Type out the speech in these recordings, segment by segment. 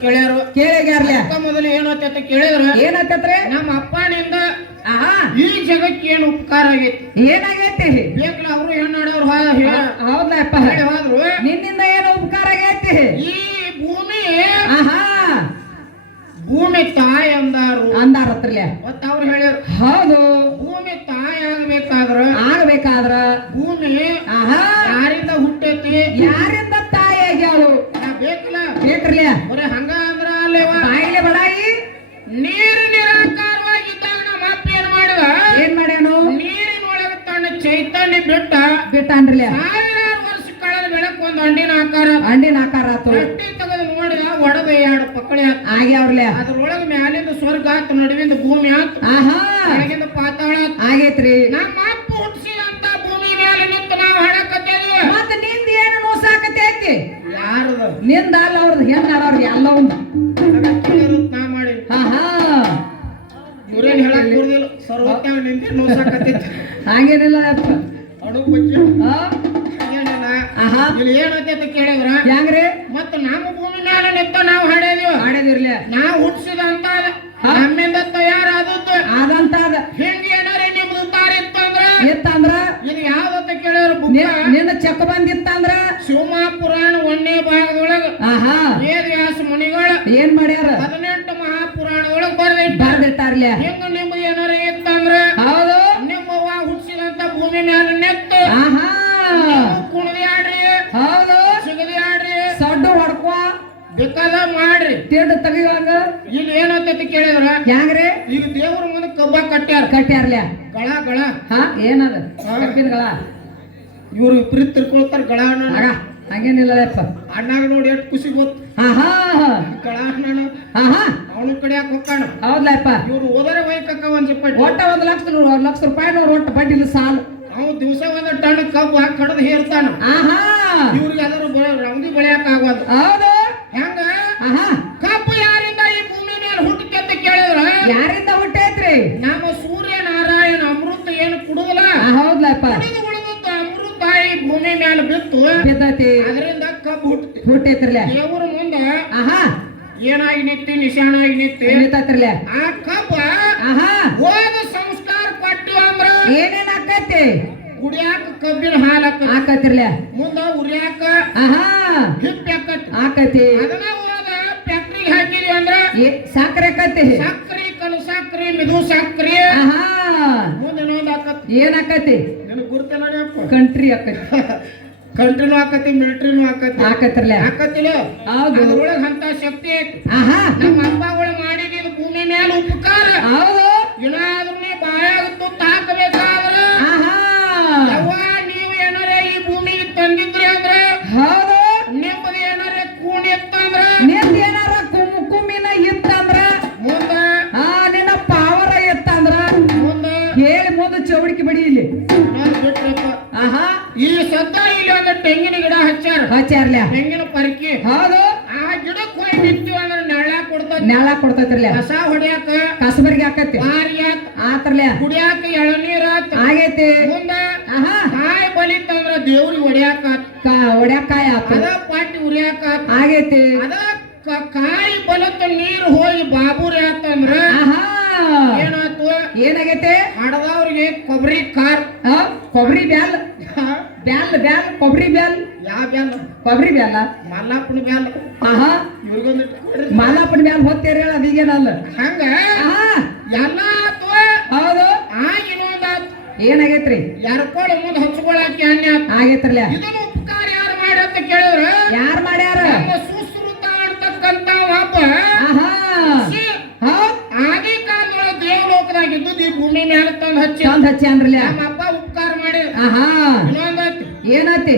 ಕೇಳ್ಯಾರು. ಕೇಳಿಗ್ಯಾರ್ಲೆ ಅಕ್ಕ ಮೊದಲು ಏನು ಅಂತ ಕೇಳಿದ್ರ. ಏನತ್ತತ್ರಿ ನಮ್ಮ ಅಪ್ಪನಿಂದ ಆಹಾ. ಈ ಜಗಕ್ಕೆ ಏನು ಉಪಕಾರ ಆಗೈತಿ? ಏನಾಗೈತಿ ಬೇಕಲ್ಲ ಅವರು ಹೆಣ್ಣಾಡವ್ರು ಹೌದಪ್ಪ ಹೇಳಿ ಹೋದ್ರು. ನಿನ್ನಿಂದ ಏನು ಉಪಕಾರ ಆಗೈತಿ? ಈ ಭೂಮಿ ಆಹಾ. ಭೂಮಿ ತಾಯಿ ಅಂದಾರು. ಅಂದಾರತ್ರಲೆ. ಮತ್ತ ಅವ್ರು ಹೇಳ್ಯಾರು. ಹೌದು. ಭೂಮಿ ತಾಯಿ ಆಗ್ಬೇಕಾದ್ರ ಆಗ್ಬೇಕಾದ್ರ ಭೂಮಿ ನೀರು ನಿರಾಕಾರವಾಗಿದ್ದಾಗ ನಮ್ಮ ಅಪ್ಪ ಏನ್ ಮಾಡುವ? ಏನ್ ಮಾಡ್ಯಾನು? ನೀರಿನೊಳಗೆ ತನ್ನ ಚೈತನ್ಯ ಬಿಟ್ಟ. ಬಿಟ್ಟಾನ್ರಲೆ ಸಾವಿರಾರು ವರ್ಷ ಕಳೆದ ಬೆಳಕು ಒಂದು ಅಂಡಿನ ಆಕಾರ ಅಂಡಿನ ಆಕಾರ ಆತು. ರಟ್ಟಿ ತೆಗೆದು ನೋಡಿದ ಒಡದ ಎರಡು ಪಕ್ಕಳಿ ಆತ. ಆಗ್ಯಾವ್ರಲೆ ಅದ್ರೊಳಗೆ ಮ್ಯಾಲಿಂದ ಸ್ವರ್ಗ ಆತು ನಡುವಿಂದ ಭೂಮಿ ಆತ. ಆಹಾ. ಕೆಳಗಿಂದ ಪಾತಾಳ ಆತು. ಆಗೈತ್ರಿ ನಮ್ಮ ಅಪ್ಪ ಹುಟ್ಟಿಸಿದಂತ ಭೂಮಿ ಮೇಲೆ ನಿಂತು ನಾವು ಹಾಡಕತ್ತೇವಿ ಮತ್ತೆ ನಿಂದ ಏನು ನೋಸಾಕತೈತಿ ಯಾರದು? ನಿಂದ ಅಲ್ಲ ಅವ್ರದ್ದು ಹೆಣ್ಣು ಅವ್ರಿಗೆ ಎಲ್ಲ ನಿಂತೆ ನೋಸಾಕತ್ತೈತಿ. ಹಂಗೇನಿಲ್ಲ ಅಪ್ಪ. ಅಡು ಆ? ಹಾಗೇನಿಲ್ಲ. ಆಹಾ. ಇಲ್ಲಿ ಏನೈತೆ ಅಂತ ಕೇಳಿದ್ರ? ಹೆಂಗ್ರಿ? ಮತ್ತ ನಮ್ಮ ಭೂಮಿ ನಿಂತ ನಾವು ಹಾಡೇದಿವ ಮಾಡಿದಿರ್ಲಿ ನಾವು ಹುಟ್ಟಿಸಿದಂತ ನಮ್ಮಿಂದ ತಯಾರಾದದ್ದು. ಆದಂತ ಅದ. ಹಿಂಗೆ ಏನಾರ ನಿಮ್ದು ದಾರಿ ಇತ್ತಂದ್ರ? ಇತ್ತಂದ್ರ? ಇದು ಯಾವ್ದಂತ ಕೇಳಿದ್ರು ನಿನ್ನ ಚೆಕ್ ಬಂದಿತ್ತಂದ್ರ? ಶಿವಮ ಪುರಾಣ ಒಂದನೇ ಭಾಗದೊಳಗ. ಆಹಾ. ವೇದವ್ಯಾಸ ಮುನಿಗಳ ಏನ್ ಮಾಡ್ಯಾರ? ಹದಿನೆಂಟು ಮಹಾಪುರಾಣದೊಳಗ ಬರ್ದಿಟ್ಟಾರ್ಲೆ. ತೆಗಿಯುವಾಗ ಇಲ್ಲಿ ಏನಂತೈತಿ ಕೇಳಿದ್ರ? ಹೆಂಗ್ರಿ ಈಗ ದೇವ್ರ ಮುಂದೆ ಕಬ್ಬ ಕಟ್ಟ್ಯಾರ. ಕಟ್ಟ್ಯಾರ್ಲ? ಗಳ ಗಳ. ಹಾ ಏನದ? ಕಬ್ಬಿನಗಳ ಇವ್ರು ವಿಪರೀತ ತಿರ್ಕೊಳ್ತಾರ ಗಳ ಅಣ್ಣ ಹಂಗೇನಿಲ್ಲ ಯಪ್ಪ ಅಣ್ಣಾಗ ನೋಡಿ ಎಷ್ಟು ಖುಷಿ ಗೊತ್ತು. ಆಹಾ ಗಳ ಅಣ್ಣ ಆಹಾ ಅವನು ಕಡಿಯಾಕ ಹೋಗ್ತಾನ ಹೌದ್ಲಪ್ಪ ಇವ್ರು ಓದರೆ ವೈಕಕ್ಕ ಒಂದ್ ಸಿಪ್ಪಟ್ಟು ಒಟ್ಟ ಒಂದ್ ಲಕ್ಷ ಲಕ್ಷ ರೂಪಾಯಿ ನೋಡು ಒಟ್ಟು ಬಡ್ಡಿ ಇಲ್ಲ ಸಾಲು. ಅವ್ನು ದಿವಸ ಒಂದ್ ಟನ್ ಕಬ್ಬು ಹಾಕಿ ಕಡದ್ ಹೇರ್ತಾನ. ಆಹಾ. ಇವ್ರಿಗೆ ಎಲ್ಲರೂ ರೌಂದಿ ಬೆಳೆಯಕ್ ಆಗೋದು. ಹೌದು. ಹೆಂಗ? ಆಹಾ. ಯಾರಿಂದ ಹುಟ್ಟೈತ್ರಿ ನಮ್ಮ ಸೂರ್ಯ ನಾರಾಯಣ ಅಮೃತ ಏನು ಕುಡುದಲ್ಲ? ಹೌದ್ಲಪ್ಪ. ಅಮೃತ ಈ ಭೂಮಿ ಮ್ಯಾಲ ಬಿತ್ತು. ಬಿದ್ದೈತಿ. ಅದರಿಂದ ಕಬ್ಬು ಹುಟ್ಟಿ ಹುಟ್ಟೈತ್ರಿಲೆ ದೇವ್ರ ಮುಂದ ಆಹಾ. ಏನಾಗಿ ನಿತ್ತಿ ನಿಶಾನಾಗಿ ನಿತ್ತಿ ಆ ಕಬ್ಬ ಆಹಾ. ಹೋದ ಸಂಸ್ಕಾರ ಕೊಟ್ಟು ಅಂದ್ರ ಏನೇನ್ ಆಕೈತಿ? ಕುಡಿಯಾಕ ಕಬ್ಬಿನ ಹಾಲ ಹಾಕತಿರ್ಲ ಮುಂದ ಉರಿಯಾಕ ಆಹಾ. ಹಿಪ್ಪಿ ಆಕೈತಿ. ಅದನ್ನ ಹೋದ ಫ್ಯಾಕ್ಟ್ರಿಗೆ ಹಾಕಿದ್ವಿ ಅಂದ್ರ ಸಾಕ್ರೆ ಆಕೈತಿ. ಮಿದು ಸಕ್ರಿ ಆಹಾ. ಮುಂದೆ ಇನ್ನೊಂದು ಆಕತ್. ಏನ್ ಆಕೈತಿ? ನಿನಗೆ ಗುರುತ ನೋಡಿ ಕಂಟ್ರಿ ಆಕತಿ. ಕಂಟ್ರಿನೂ ಆಕತಿ ಮಿಲಿಟ್ರಿನೂ ಆಕತಿ. ಆಕೈತ್ರಿಲೆ? ಹಾಕತಿಲ್ಲ ಹೌದು. ಅದ್ರೊಳಗ ಅಂತ ಶಕ್ತಿ ಐತಿ. ಆಹಾ. ನಮ್ಮ ಅಪ್ಪಗಳು ಹೇಳಿ ಮುಂದೆ ಚೌಡಿಕೆ ಬಡಿ ಇಲ್ಲಿ. ಆಹಾ. ಈ ಸದ್ದ ಇಲ್ಲಿ ಒಂದು ತೆಂಗಿನ ಗಿಡ ಹಚ್ಚಾರ. ಹಚ್ಚಾರ್ಲ. ತೆಂಗಿನ ಪರಕಿ. ಹೌದು. ಆ ಗಿಡಕ್ಕೆ ಹೋಗಿ ನಿಂತು ಅಂದ್ರೆ ನೆಳ ಕೊಡ್ತ ನೆಳ ಕೊಡ್ತೈತ್ರಲ್ಲ. ಕಸ ಹೊಡ್ಯಾಕ. ಕಸಬರಿಗೆ ಹಾಕತ್ತೆ ಮಾರಿಯಾಕ. ಆತ್ರಲೆ. ಕುಡಿಯಾಕ ಎಳನೀರ್ ಆಗೈತೆ ಆಗೈತಿ. ಮುಂದ ಆಹಾ. ಕಾಯಿ ಬಲಿತ್ತಂದ್ರ ದೇವ್ರಿಗೆ ಹೊಡ್ಯಾಕ ಹೊಡಿಯಾಕಾಯ ಅದ ಪಾಟಿ ಉರಿಯಾಕ ಆಗೈತೆ. ಅದ ಕಾಯಿ ಬಲತ್ತ ನೀರ್ ಹೋಗಿ ಬಾಬುರ್ ಆತಂದ್ರ ಆಹಾ. ಏನಾತು ಏನಾಗೈತೆ? ಹಡದವ್ರಿಗೆ ಕೊಬ್ಬರಿ ಕಾರ್. ಕೊಬ್ಬರಿ ಬ್ಯಾಲ್. ಬ್ಯಾಲ್ ಬ್ಯಾಲ್ ಕೊಬ್ಬರಿ ಬ್ಯಾಲ್. ಯಾವ ಬ್ಯಾಲ್? ಕೊಬ್ಬರಿ ಬ್ಯಾಲ್. ಮಲ್ಲಾಪನ ಬ್ಯಾಲ್. ಆಹಾ. ಮಾಲಾಪನ ಬ್ಯಾಲ್ ಹೊತ್ತೇರಿ ಹೇಳ ಅದೀಗೇನಲ್ಲ ಹಂಗ? ಎಲ್ಲ ಹೌದು. ಆ ಇನ್ನೊಂದಾತ್ ಏನಾಗೈತ್ರಿ? ಎರ್ಕೊಳ ಮುಂದ್ ಹಚ್ಕೊಳಕ್ಕೆ ಅನ್ಯ. ಆಗೈತ್ರಲ್ಲ ಇದನ್ನು ಉಪಕಾರ ಯಾರು ಮಾಡಿ ಅಂತ ಕೇಳಿದ್ರ? ಯಾರ್ ಮಾಡ್ಯಾರ ನಮ್ಮ ಸುಶ್ರುತ ಅಂತಕ್ಕಂತ ಒಬ್ಬ ಆಹಾ ಋಷಿ ಹೌದ್ ಆದಿ ಕಾಲದೊಳಗೆ ದೇವಲೋಕದಾಗ ಹಚ್ಚಿ? ಚಂದ ಹಚ್ಚಿ ಅಂದ್ರಲ್ಲ ನಮ್ಮ ಅಪ್ಪ ಉಪಕಾರ ಮಾಡಿ ಆಹಾ. ಏನಾತಿ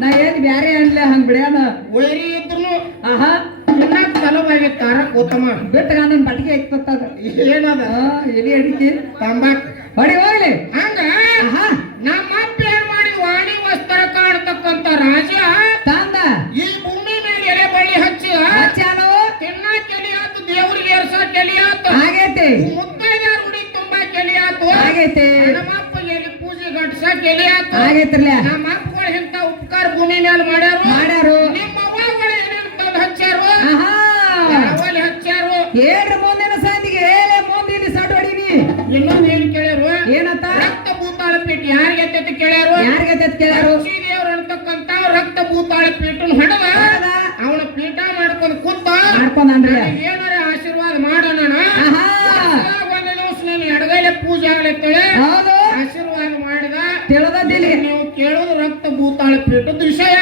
ನಾ ಏನ್ ಬ್ಯಾರೆ ಅನ್ಲೆ ಹಂಗ ಬಿಡ್ಯಾನ? ವೈರಿ ಇದ್ರು ಆಹಾ. ತಿನ್ನಕ್ ತಲವಾಗಿ ತಾರ ಕೂತಮ್ಮ ಬಿಟ್ಟಗ ಏನದ? ಎಲಿ ಅಡಿಕೆ. ತಂಬಾಕ್. ಹೊಡಿ ಹೋಗ್ಲಿ. ಹಂಗ ಐತಿ ಮುತ್ತೈದೆಯರ ಗುಡಿ ನಮ್ಮಪ್ಪ ಎಲ್ಲಿ ಪೂಜೆ ಗಟ್ಸ ಚಳಿ ಆತು. ನಮ್ಮ ಅಪ್ಪಗಳು ಇಂತ ಉಪಕಾರ ಭೂಮಿ ಮೇಲೆ ಮಾಡ್ಯಾರು. ಮಾಡ್ಯಾರು. ನಿಮ್ಮ ಅವ್ವಗಳು ಹಚ್ಚಾರು? ಆಹಾ. ಯಾವಲ್ಲಿ ಹಚ್ಚಾರು? ಹೇಳ್ರಿ ಮುಂದಿನ ಸಂದಿಗೆ. ಹೇಳಿ ಮುಂದಿನ ಸಾಟ್ ಹೊಡಿನಿ. ಇನ್ನೊಂದು ಏನು ಕೇಳ್ಯಾರು. ಏನಂತ? ರಕ್ತ ಭೂತಾಳ ಪೀಠ ಯಾರಿಗೆ ಎತ್ತೆತ್ತು ಕೇಳ್ಯಾರು? ಯಾರಿಗೆ ಎತ್ತೆತ್ತು ಕೇಳ್ಯಾರು? ಶ್ರೀದೇವರು ಅಂತಕ್ಕಂತ ರಕ್ತ ಭೂತಾಳ ಪೀಠನ ಹಡದ. ಅವನ ಪೀಠ ಮಾಡ್ಕೊಂಡು ಕೂತ ಮಾಡ್ಕೊಂಡ್ರಿ ಏನಾರ ಕೂಜಾಳತ್ತಳೆ ಆಶೀರ್ವಾದ ಮಾಡಿದ ತಿಳಿದಿಲ್ಲ ನೀವು ಕೇಳೋದು ರಕ್ತ ಭೂತಾಳ ಪೀಠದ ವಿಷಯ.